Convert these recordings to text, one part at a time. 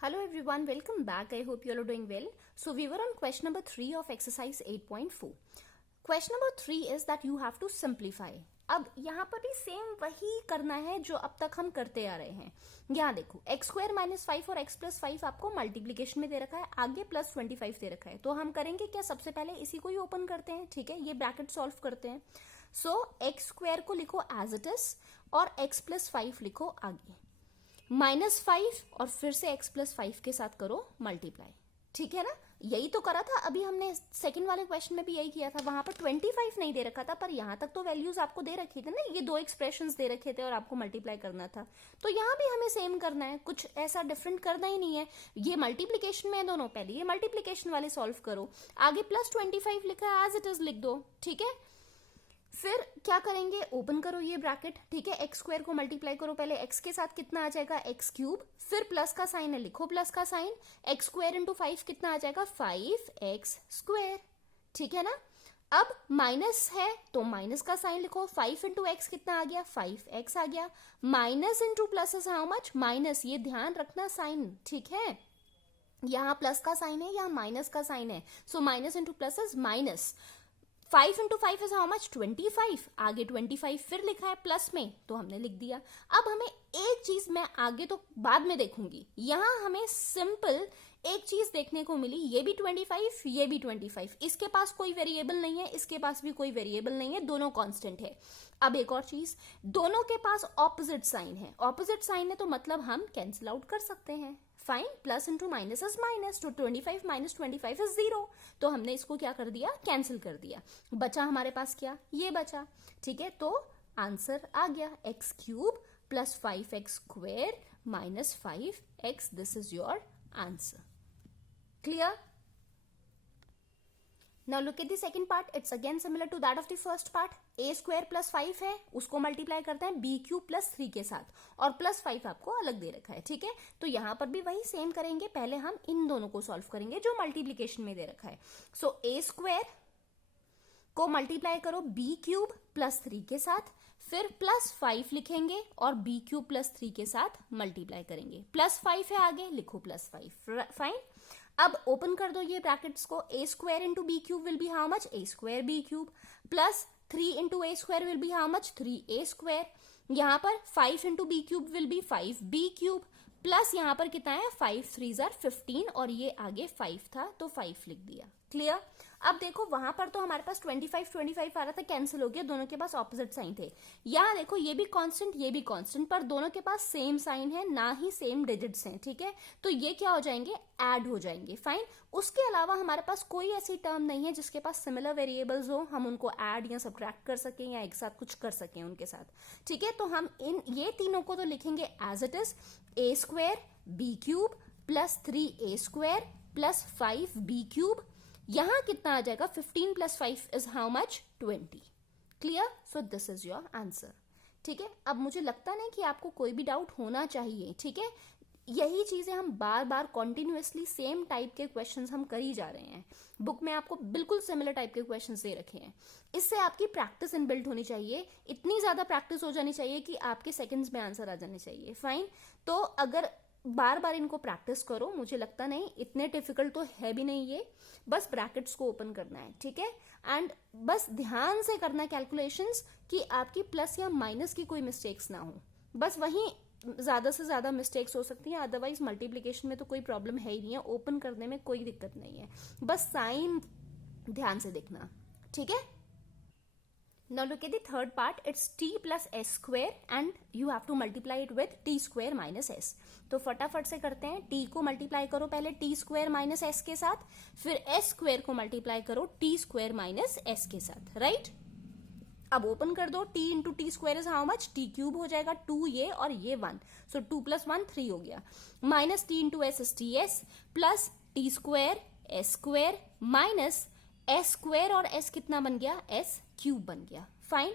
Hello everyone, welcome back. I hope you all are doing well. So we were on question number 3 of exercise 8.4. Question number 3 is that you have to simplify. अब यहाँ पर भी same वही करना है जो अब तक हम करते आ रहे हैं. यहाँ देखो एक्स स्क्वायर माइनस 5 और एक्स प्लस 5 आपको मल्टीप्लीकेशन में दे रखा है, आगे प्लस 25 दे रखा है. तो हम करेंगे क्या, सबसे पहले इसी को ही ओपन करते हैं. ठीक है, ये ब्रैकेट सॉल्व करते हैं. सो एक्स स्क्वायर को लिखो एज इट इज और एक्स प्लस 5 लिखो आगे, -5 और फिर से x प्लस 5 के साथ करो मल्टीप्लाई. ठीक है ना, यही तो करा था अभी हमने सेकंड वाले क्वेश्चन में भी यही किया था. वहां पर 25 नहीं दे रखा था, पर यहां तक तो वैल्यूज आपको दे रखी थी ना, ये दो एक्सप्रेशंस दे रखे थे और आपको मल्टीप्लाई करना था. तो यहाँ भी हमें सेम करना है, कुछ ऐसा डिफरेंट करना ही नहीं है. ये मल्टीप्लीकेशन में है दोनों, पहले ये मल्टीप्लीकेशन वाले सॉल्व करो, आगे प्लस 25 लिखा है एज इट इज लिख दो. ठीक है, फिर क्या करेंगे, ओपन करो ये ब्रैकेट. ठीक है, एक्स स्क्वायर को मल्टीप्लाई करो, पहले एक्स के साथ कितना आ जाएगा एक्स क्यूब, फिर प्लस का साइन है लिखो प्लस का साइन, एक्स स्क्वायर इंटू 5 कितना आ जाएगा 5x स्क्वायर. ठीक है ना, अब माइनस है तो माइनस का साइन लिखो, 5 इंटू एक्स कितना आ गया 5x आ गया. Minus into plus is how much minus, ये ध्यान रखना साइन. ठीक है, यहाँ प्लस का साइन है, यहाँ माइनस का साइन है, so minus into plus is minus. 5 into 5 is how much 25, आगे 25 फिर लिखा है प्लस में तो हमने लिख दिया. अब हमें एक चीज, मैं आगे तो बाद में देखूंगी, यहां हमें सिंपल एक चीज देखने को मिली, ये भी 25 ये भी 25, इसके पास कोई वेरिएबल नहीं है, इसके पास भी कोई वेरिएबल नहीं है, दोनों कांस्टेंट है. अब एक और चीज, दोनों के पास ऑपोजिट साइन है. ऑपोजिट साइन है तो मतलब हम कैंसिल आउट कर सकते हैं. Fine, plus into minus is minus, तो 25 माइनस 25 इज 0. तो हमने इसको क्या कर दिया, कैंसिल कर दिया. बचा हमारे पास क्या, ये बचा. ठीक है, तो आंसर आ गया x cube plus 5x square minus 5x. This is your answer. Clear? Now look at the second part. It's again similar to that of the first part. a square plus 5 है, उसको multiply करते हैं b cube plus 3 के साथ, और plus 5 आपको अलग दे रखा है. ठीक है, तो यहां पर भी वही सेम करेंगे, पहले हम इन दोनों को सॉल्व करेंगे जो मल्टीप्लीकेशन में दे रखा है. सो a स्क्वायर को मल्टीप्लाई करो b क्यूब प्लस 3 के साथ, फिर प्लस 5 लिखेंगे और b क्यूब प्लस 3 के साथ मल्टीप्लाई करेंगे. प्लस 5 है आगे, लिखो प्लस 5. फाइन, अब ओपन कर दो ये ब्रैकेट्स को. a square into b cube will be how much a square b cube, plus 3 into a square will be how much 3a square. यहाँ पर 5 into b cube will be 5b cube, plus यहाँ पर कितना है 5 3 jar 15 और ये आगे 5 था तो 5 लिख दिया. क्लियर? अब देखो वहां पर तो हमारे पास 25 आ रहा था, कैंसिल हो गया, दोनों के पास ऑपोजिट साइन थे. यहाँ देखो ये भी कांस्टेंट ये भी कांस्टेंट, पर दोनों के पास सेम साइन है, ना ही सेम डिजिट्स हैं. ठीक है, तो ये क्या हो जाएंगे, ऐड हो जाएंगे. फाइन, उसके अलावा हमारे पास कोई ऐसी टर्म नहीं है जिसके पास सिमिलर वेरिएबल्स हो, हम उनको ऐड या सब्ट्रैक्ट कर सकें या एक साथ कुछ कर सकें उनके साथ. ठीक है, तो हम इन ये तीनों को तो लिखेंगे as it is, a square b cube plus 3a square plus 5b cube. यहां कितना आ जाएगा 15 plus 5 is how much 20. Clear? So this is your answer. ठीक है, अब मुझे लगता नहीं कि आपको कोई भी डाउट होना चाहिए. ठीक है, यही चीजें हम बार बार कॉन्टिन्यूसली सेम टाइप के क्वेश्चंस हम कर ही जा रहे हैं. बुक में आपको बिल्कुल सिमिलर टाइप के क्वेश्चंस दे रखे हैं. इससे आपकी प्रैक्टिस इनबिल्ट होनी चाहिए, इतनी ज्यादा प्रैक्टिस हो जानी चाहिए कि आपके सेकंड्स में आंसर आ जाने चाहिए. फाइन, तो अगर बार बार इनको प्रैक्टिस करो, मुझे लगता नहीं इतने डिफिकल्ट तो है भी नहीं ये, बस ब्रैकेट्स को ओपन करना है. ठीक है, एंड बस ध्यान से करना कैलकुलेशंस कि आपकी प्लस या माइनस की कोई मिस्टेक्स ना हो, बस वहीं ज्यादा से ज्यादा मिस्टेक्स हो सकती हैं. अदरवाइज मल्टीप्लीकेशन में तो कोई प्रॉब्लम है ही नहीं है, ओपन करने में कोई दिक्कत नहीं है, बस साइन ध्यान से देखना. ठीक है, now look at the third part. It's t plus s square and you have to multiply it with t square minus s. तो फटाफट से करते हैं. t को मल्टीप्लाई करो पहले t स्क्वायर माइनस s के साथ, फिर s स्क्वायर को मल्टीप्लाई करो t स्क्वायर माइनस s के साथ. राइट, अब ओपन कर दो. t into T square is how much, t cube हो जाएगा 2 ये और ये 1, सो 2 प्लस 1 3 हो गया, minus t into S is T S plus T square S square minus S square और s कितना बन गया s क्यूब बन गया. फाइन,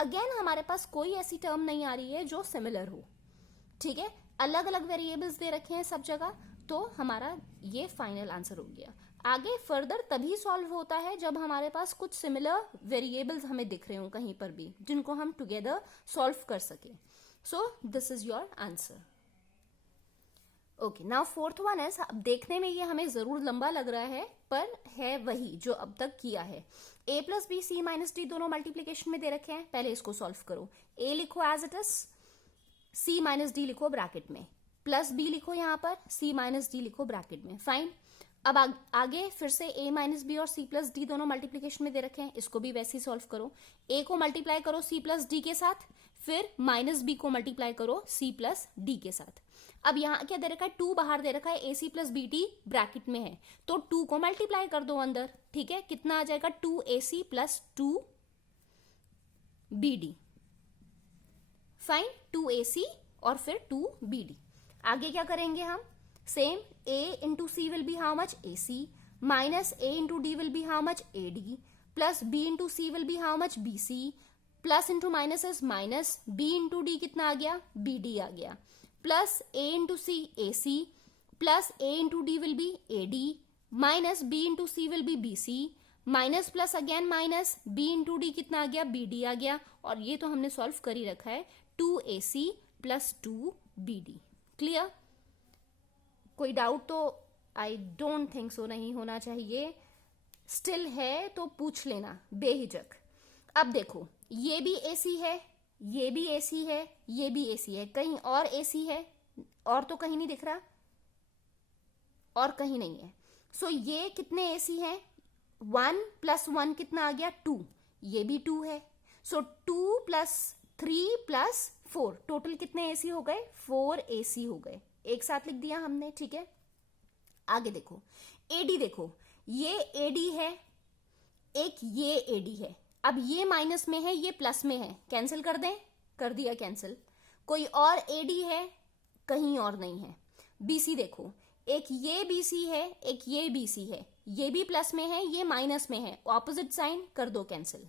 अगेन हमारे पास कोई ऐसी टर्म नहीं आ रही है जो सिमिलर हो. ठीक है, अलग अलग वेरिएबल्स दे रखे हैं सब जगह, तो हमारा ये फाइनल आंसर हो गया. आगे फर्दर तभी सॉल्व होता है जब हमारे पास कुछ सिमिलर वेरिएबल्स हमें दिख रहे हो कहीं पर भी, जिनको हम टुगेदर सॉल्व कर सके. सो this is your answer. Okay, now fourth one is, अब देखने में ये हमें जरूर लंबा लग रहा है पर है वही जो अब तक किया है। a plus b c minus d दोनों मल्टीप्लीकेशन में दे रखे हैं, पहले इसको सॉल्व करो। a लिखो as it is, c minus d लिखो ब्रैकेट में, प्लस b लिखो यहाँ पर, c माइनस डी लिखो ब्रैकेट में, फाइन। अब आगे फिर से a माइनस बी और c प्लस डी दोनों मल्टीप्लीकेशन में दे रखे हैं, इसको भी वैसे ही सॉल्व करो। a को मल्टीप्लाई करो c प्लस डी के साथ, फिर माइनस b को मल्टीप्लाई करो c प्लस डी के साथ। अब यहाँ क्या दे रखा है, 2 बाहर दे रखा है, ac plus b d bracket में है, तो 2 को मल्टीप्लाई कर दो अंदर, ठीक है। कितना आ जाएगा, 2ac plus 2bd, fine, 2ac और फिर 2bd। आगे क्या करेंगे हम, same, a into c will be how much, ac, minus a into d will be how much, ad, plus b into c will be how much, bc, plus into minus is minus, b into d कितना आ गया, bd आ गया, plus a into c ac, plus a into d will be ad, minus b into c will be bc, minus plus again minus, b into d कितना आ गया, bd आ गया, और ये तो हमने सॉल्व कर ही रखा है, 2ac प्लस 2bd। क्लियर? कोई डाउट तो आई डोंट थिंक सो नहीं होना चाहिए, स्टिल है तो पूछ लेना बेहिचक। अब देखो, ये भी AC है, ये भी AC है, ये भी AC है, कहीं और AC है, और तो कहीं नहीं दिख रहा, और कहीं नहीं है। सो ये कितने AC हैं, 1 प्लस 1 कितना आ गया, 2, ये भी 2 है। सो 2 प्लस 3 प्लस 4, टोटल कितने AC हो गए, 4 AC हो गए, एक साथ लिख दिया हमने, ठीक है। आगे देखो, AD देखो, ये AD है, एक ये AD है, अब ये माइनस में है, ये प्लस में है, कैंसिल कर दें, कर दिया कैंसिल। कोई और AD है, कहीं और नहीं है। BC देखो, एक ये BC है, एक ये BC है, ये भी प्लस में है, ये माइनस में है, ऑपोजिट साइन, कर दो कैंसिल।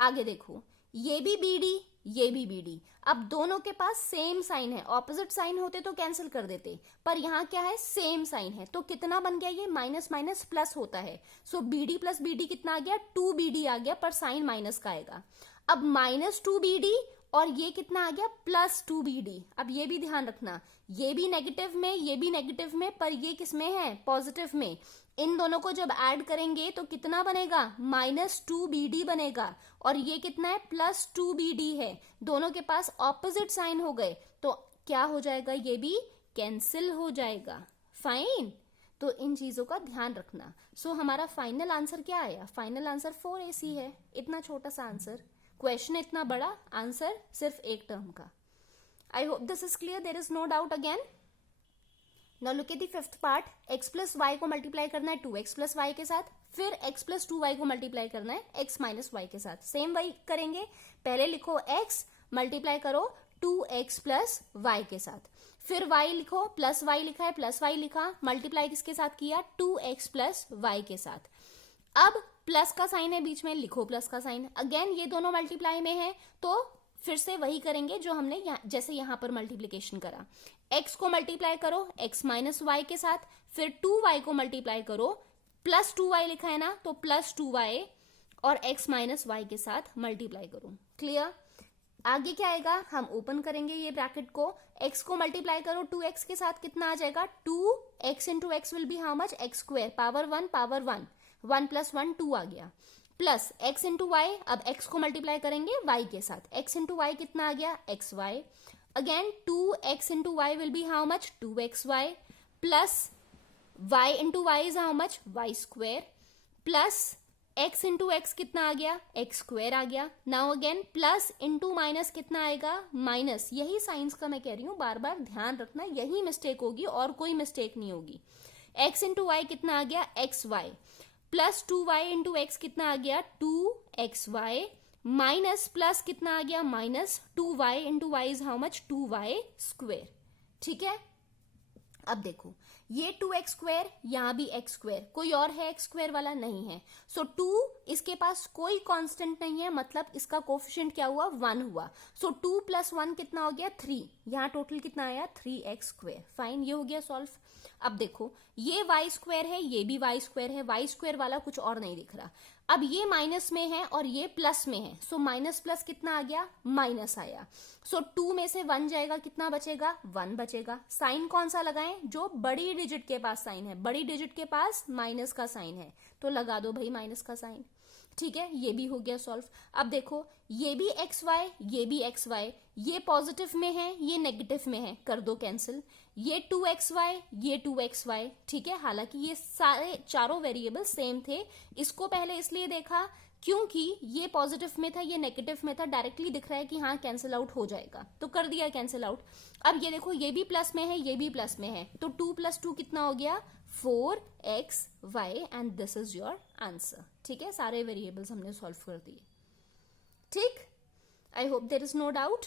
आगे देखो, ये भी BD, ये भी BD, अब दोनों के पास सेम साइन है, ऑपोजिट साइन होते तो कैंसिल कर देते, पर यहाँ क्या है, सेम साइन है, तो कितना बन गया, ये माइनस माइनस प्लस होता है। सो BD प्लस BD कितना आ गया, 2BD आ गया, पर साइन माइनस का आएगा। अब माइनस 2BD और ये कितना आ गया, प्लस 2BD। अब ये भी ध्यान रखना, ये भी नेगेटिव में, ये भी नेगेटिव में, पर ये किस में है, पॉजिटिव में। इन दोनों को जब ऐड करेंगे तो कितना बनेगा, माइनस 2BD बनेगा, और ये कितना है, प्लस 2BD है, दोनों के पास ऑपोजिट साइन हो गए, तो क्या हो जाएगा, ये भी कैंसिल हो जाएगा, फाइन। तो इन चीजों का ध्यान रखना। सो हमारा फाइनल आंसर क्या आया, फाइनल आंसर 4AC है, इतना छोटा सा आंसर, क्वेश्चन इतना बड़ा, आंसर सिर्फ एक टर्म का। I hope this is clear, there is no doubt again. Now look at the fifth part, x plus y को मल्टीप्लाई करना है 2x प्लस वाई के साथ, फिर x प्लस 2y को मल्टीप्लाई करना है x माइनस वाई के साथ। सेम वही करेंगे, पहले लिखो x मल्टीप्लाई करो 2x प्लस वाई के साथ, फिर y लिखो, प्लस y लिखा है, प्लस y लिखा, मल्टीप्लाई किसके साथ किया, 2x प्लस वाई के साथ। अब प्लस का साइन है बीच में, लिखो प्लस का साइन, अगेन ये दोनों मल्टीप्लाई में है, तो फिर से वही करेंगे जो हमने जैसे यहां पर मल्टीप्लीकेशन करा, x को मल्टीप्लाई करो x माइनस वाई के साथ, फिर 2y को मल्टीप्लाई करो, प्लस 2y लिखा है ना, तो प्लस 2y और x माइनस वाई के साथ मल्टीप्लाई करो। क्लियर? आगे क्या आएगा, हम ओपन करेंगे ये ब्रैकेट को, x को मल्टीप्लाई करो 2x के साथ, कितना आ जाएगा, 2x into x will be how much, x square, power 1 1 plus 1 2 आ गया, प्लस x इंटू वाई, अब x को मल्टीप्लाई करेंगे y के साथ, x इंटू वाई कितना आ गया, xy, again 2x into y will be how much, 2xy, plus y into y is how much, y square, plus x into x कितना आ गया, x स्क्वायर आ गया। Now again plus into minus कितना आएगा, माइनस। यही science का मैं कह रही हूँ, बार बार ध्यान रखना, यही मिस्टेक होगी और कोई मिस्टेक नहीं होगी। x इंटू वाई कितना आ गया, xy, plus 2y into x कितना आ गया, 2xy, माइनस प्लस कितना आ गया, minus 2y into y is how much, 2y square. ठीक है, अब देखो ये 2x स्क्वायर, यहां भी x स्क्वायर, कोई और है x स्क्वायर वाला, नहीं है। सो 2 इसके पास कोई कांस्टेंट नहीं है, मतलब इसका कोफिशिएंट क्या हुआ, 1 हुआ। सो 2 प्लस 1 कितना हो गया, 3। यहाँ टोटल कितना आया 3x स्क्वायर। फाइन, ये हो गया सॉल्व। अब देखो ये y स्क्वायर है, ये भी y स्क्वायर है, y स्क्वायर वाला कुछ और नहीं दिख रहा। अब ये माइनस में है और ये प्लस में है, सो माइनस प्लस कितना आ गया, माइनस आया। सो 2 में से 1 जाएगा, कितना बचेगा, 1 बचेगा। साइन कौन सा लगाएं, जो बड़ी डिजिट के पास साइन है, बड़ी डिजिट के पास माइनस का साइन है, तो लगा दो भाई माइनस का साइन। ठीक है, ये भी हो गया सॉल्व। अब देखो ये भी एक्स वाई, ये भी एक्स वाई, ये पॉजिटिव में है, ये नेगेटिव में है, कर दो कैंसिल। ये 2xy, ये 2xy। ठीक है, हालांकि ये सारे चारों वेरिएबल सेम थे। इसको पहले इसलिए देखा क्योंकि ये पॉजिटिव में था, ये नेगेटिव में था, डायरेक्टली दिख रहा है कि हाँ कैंसिल आउट हो जाएगा, तो कर दिया कैंसिल आउट। अब ये देखो ये भी प्लस में है, ये भी प्लस में है, तो 2 + 2 कितना हो गया, 4xy, and this is your answer. ठीक है, सारे वेरिएबल्स हमने सॉल्व कर दिए। ठीक, I hope there is no doubt.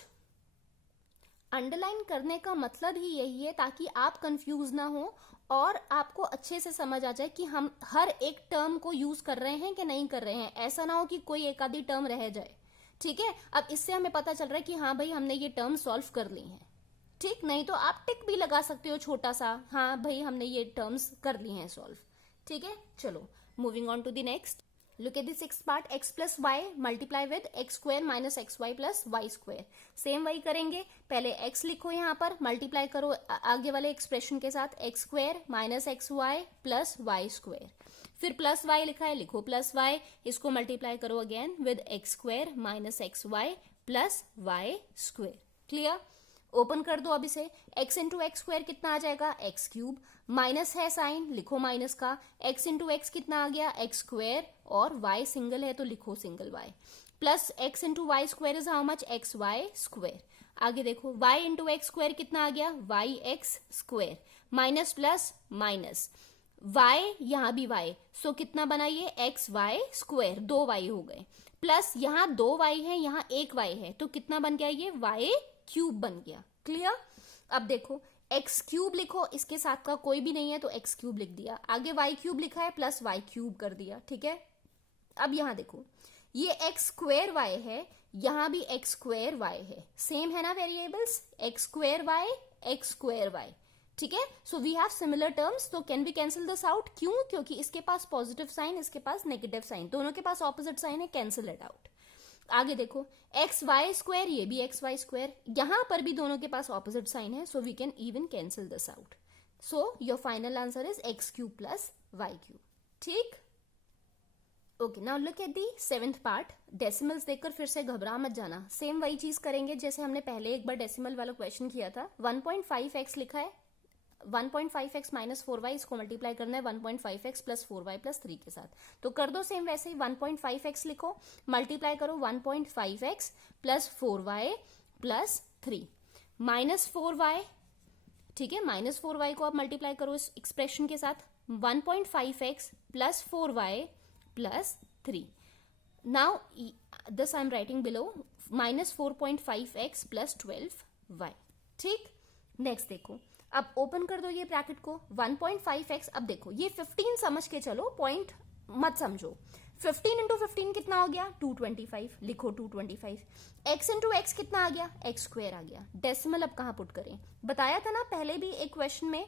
Underline करने का मतलब ही यही है ताकि आप कंफ्यूज ना हो और आपको अच्छे से समझ आ जाए कि हम हर एक टर्म को यूज कर रहे हैं कि नहीं कर रहे हैं। ऐसा ना हो कि कोई एक आधी टर्म रह जाए। ठीक है, अब इससे हमें पता चल रहा है कि हाँ भाई हमने ये टर्म सॉल्व कर ली हैं। ठीक, नहीं तो आप टिक भी लगा सकते हो छोटा सा, हाँ भाई हमने ये टर्म्स कर ली हैं सॉल्व। ठीक है, चलो moving on to the next. Look at the sixth part, x plus y multiply with x square minus xy plus y square। Same वही करेंगे, पहले x लिखो यहाँ पर, मल्टीप्लाई करो आगे वाले एक्सप्रेशन के साथ, x square minus x y plus y square. फिर प्लस y लिखा है, लिखो प्लस y, इसको मल्टीप्लाई करो again with x square minus x y plus y square. Clear, open कर दो अब इसे, x इंटू एक्स स्क्वायर कितना आ जाएगा, एक्स क्यूब, माइनस है साइन, लिखो माइनस का, x इंटू एक्स कितना आ गया, एक्स स्क्वायर, और y सिंगल है तो लिखो single y, plus x into y square is how much, x y square. आगे देखो y इंटू एक्स स्क्वायर कितना आ गया, y x square, minus plus minus, y यहाँ भी y, सो कितना बना ये, एक्स वाई स्क्वायर, 2y हो गए, प्लस यहाँ 2y है, यहाँ 1y है, तो कितना बन गया ये, y क्यूब बन गया। क्लियर, अब देखो एक्स क्यूब लिखो, इसके साथ का कोई भी नहीं है तो एक्स क्यूब लिख दिया, आगे वाई क्यूब लिखा है प्लस वाई क्यूब कर दिया। ठीक है, अब यहां देखो ये एक्स स्क्वायर वाई है, यहां भी एक्स स्क्वायर वाई है, सेम है ना variables, x square y, x square y. ठीक है, so we have similar terms, तो can we cancel this out, क्यों, क्योंकि इसके पास पॉजिटिव साइन, इसके पास नेगेटिव साइन, दोनों के पास ऑपोजिट साइन है, कैंसिल इट आउट। आगे देखो एक्स वाई स्क्वायर, ये भी एक्स वाई स्क्वायर, यहां पर भी दोनों के पास ऑपोजिट साइन है, so we can even cancel this out. So your final answer is x cube plus y cube. ठीक, okay, now look at the 7th part. Decimals देखकर फिर से घबरा मत जाना, सेम वही चीज करेंगे जैसे हमने पहले एक बार डेसिमल वाला क्वेश्चन किया था। 1.5x लिखा है, 1.5x माइनस 4y, इसको मल्टीप्लाई करना है 1.5x प्लस 4y प्लस 3 के साथ, तो कर दो सेम वैसे ही, 1.5x लिखो, मल्टीप्लाई करो 1.5x plus 4y plus 3 minus 4y। ठीक है, माइनस 4y को आप मल्टीप्लाई करो इस एक्सप्रेशन के साथ, 1.5x plus 4y plus 3। Now this I am writing below, minus 4.5x plus 12y। ठीक, नेक्स्ट देखो, अब ओपन कर दो ये ब्रैकेट को, 1.5x, अब देखो ये 15 समझ के चलो, पॉइंट मत समझो, 15 इंटू 15 कितना हो गया, 225, लिखो 225, x इंटू एक्स कितना आ गया, एक्स स्क्वायर आ गया। डेसिमल अब कहाँ पुट करें, बताया था ना पहले भी एक क्वेश्चन में,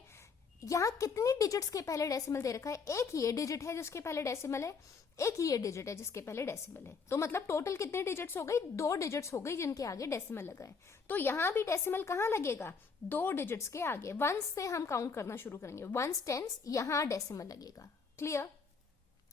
यहाँ कितनी डिजिट्स के पहले डेसिमल दे रखा है, एक ये डिजिट है जिसके पहले डेसिमल है, एक ये डिजिट है जिसके पहले डेसिमल है, तो मतलब टोटल कितने डिजिट्स हो गई, 2 डिजिट्स हो गई जिनके आगे डेसिमल लगा है। तो यहां भी डेसिमल कहां लगेगा, 2 डिजिट्स के आगे, वंस से हम काउंट करना शुरू करेंगे, वंस टेंस, यहां डेसिमल लगेगा। क्लियर,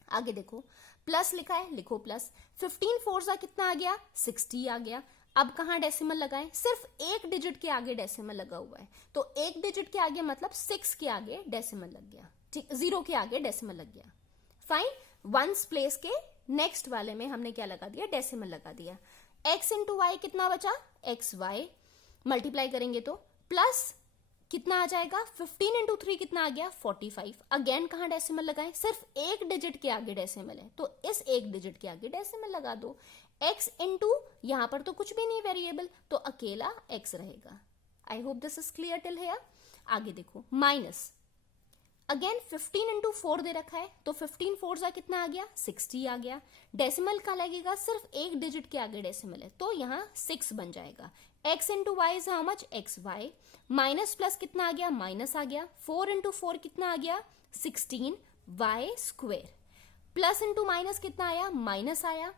आगे देखो प्लस लिखा है, लिखो प्लस, 15 4 कितना आ गया, 60 आ गया। अब कहां डेसिमल लगाएं, सिर्फ एक डिजिट के आगे डेसिमल लगा हुआ है, तो एक डिजिट के आगे मतलब 6 के आगे डेसिमल लग गया। ठीक, 0 के आगे डेसिमल लग गया। फाइन, वंस प्लेस के नेक्स्ट वाले में हमने क्या लगा दिया, डेसिमल लगा दिया। x इंटू वाई कितना बचा, एक्स वाई, मल्टीप्लाई करेंगे तो प्लस कितना आ जाएगा, 15 इंटू 3 कितना आ गया, 45। अगेन कहां डेसिमल लगाएं, सिर्फ एक डिजिट के आगे डेसिमल है, तो इस एक डिजिट के आगे डेसिमल लगा दो। x इंटू, यहां पर तो कुछ भी नहीं वेरिएबल, तो अकेला x रहेगा। आई hope this is clear till here. आगे देखो माइनस, अगेन 15 इंटू 4 दे रखा है, तो 15 4 कितना आ गया, 60 आ गया। डेसिमल का लगेगा, सिर्फ एक डिजिट के आगे डेसिमल है, तो यहाँ 6 बन जाएगा। x into y is how much x y, minus plus कितना आ गया, माइनस आ गया, 4 इंटू 4 कितना आ गया, 16 y square, plus into minus कितना आया, माइनस आया,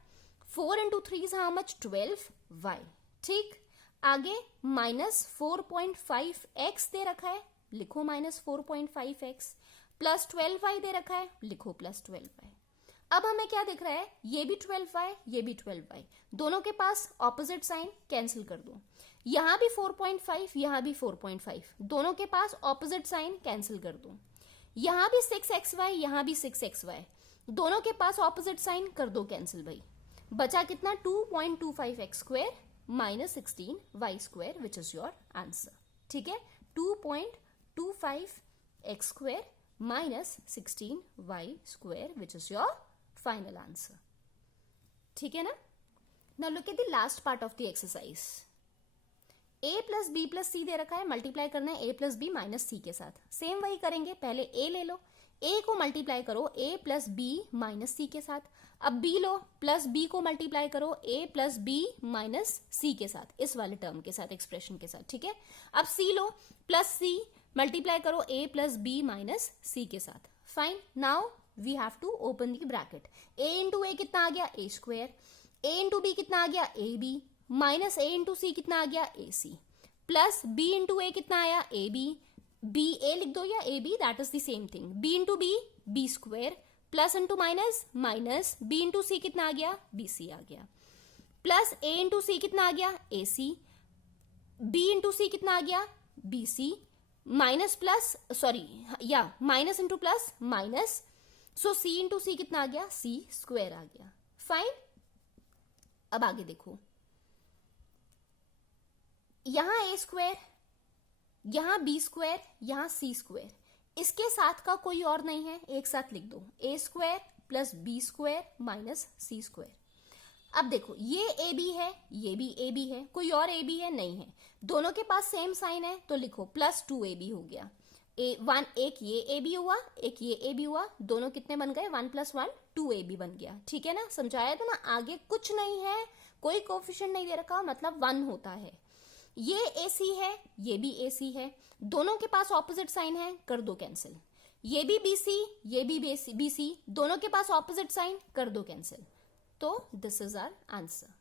4 into 3 is how much 12 y. ठीक, आगे माइनस 4.5 एक्स दे रखा है, लिखो माइनस 4.5 एक्स, प्लस 12 वाई दे रखा है, लिखो प्लस 12 वाई। अब हमें क्या दिख रहा है, ये भी 12 वाई, ये भी 12 वाई, दोनों के पास ऑपोजिट साइन, कैंसिल कर दो। यहां भी 4.5, यहां भी 4.5, दोनों के पास ऑपोजिट साइन, कैंसिल कर दो। यहां भी 6xy, यहां भी 6xy, दोनों के पास ऑपोजिट साइन, कर दो कैंसिल भाई। बचा कितना, 2.25 x square minus 16 y square, which is your answer. ठीक है, 2.25 x square minus 16 y square, which is your final answer. ठीक है ना। Now look at the last part of the exercise. a plus b plus c दे रखा है, multiply करना है a plus b minus c के साथ। सेम वही करेंगे, पहले a ले लो, a को मल्टीप्लाई करो a plus b minus c के साथ। अब b लो, प्लस b को मल्टीप्लाई करो a plus b minus c के साथ, इस वाले टर्म के साथ, एक्सप्रेशन के साथ। ठीक है, अब c लो, प्लस c मल्टीप्लाई करो a plus b minus c के साथ। Fine, now we have to open the bracket. a into a कितना आ गया, a square, a into b कितना आ गया, a b, minus a into c कितना आ गया, a c, plus b into a कितना आया, ए बी, बी ए लिख दो या a b, that is the same thing, B into b, b square, plus into minus, minus b into c कितना आ गया, बी सी आ गया, प्लस ए into c कितना आ गया, a C, B into c कितना आ गया, b c, minus plus, sorry या minus into plus minus, so c into c कितना आ गया, सी स्क्वायर आ गया। फाइन, अब आगे देखो, यहां ए स्क्वायर, यहां बी स्क्वायर, यहां सी स्क्वायर, इसके साथ का कोई और नहीं है, एक साथ लिख दो, a square plus b square minus c square. अब देखो, ये ए बी है, ये भी ए बी है, कोई और ए बी है, नहीं है, दोनों के पास सेम साइन है, तो लिखो प्लस 2ab हो गया। एक ये ए बी हुआ, एक ये ए बी हुआ, दोनों कितने बन गए, 1 + 1 2ab बन गया। ठीक है ना, समझाया था ना, आगे कुछ नहीं है, कोई कोफिशिएंट नहीं दे रखा, मतलब 1 होता है। ये AC है, ये भी AC है, दोनों के पास ऑपोजिट साइन है, कर दो कैंसिल। ये भी BC, ये भी BC, दोनों के पास ऑपोजिट साइन, कर दो कैंसिल। तो this is our answer.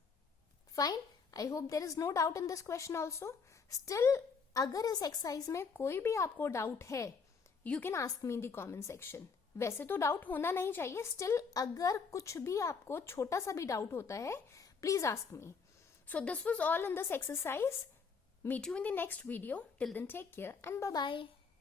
Fine, I hope there is no doubt in this question also. Still अगर इस एक्सरसाइज में कोई भी आपको डाउट है, you can ask me in the comment section. वैसे तो डाउट होना नहीं चाहिए, स्टिल अगर कुछ भी आपको छोटा सा भी डाउट होता है, please ask me. So this was all in this exercise. Meet you in the next video. Till then, take care and bye-bye.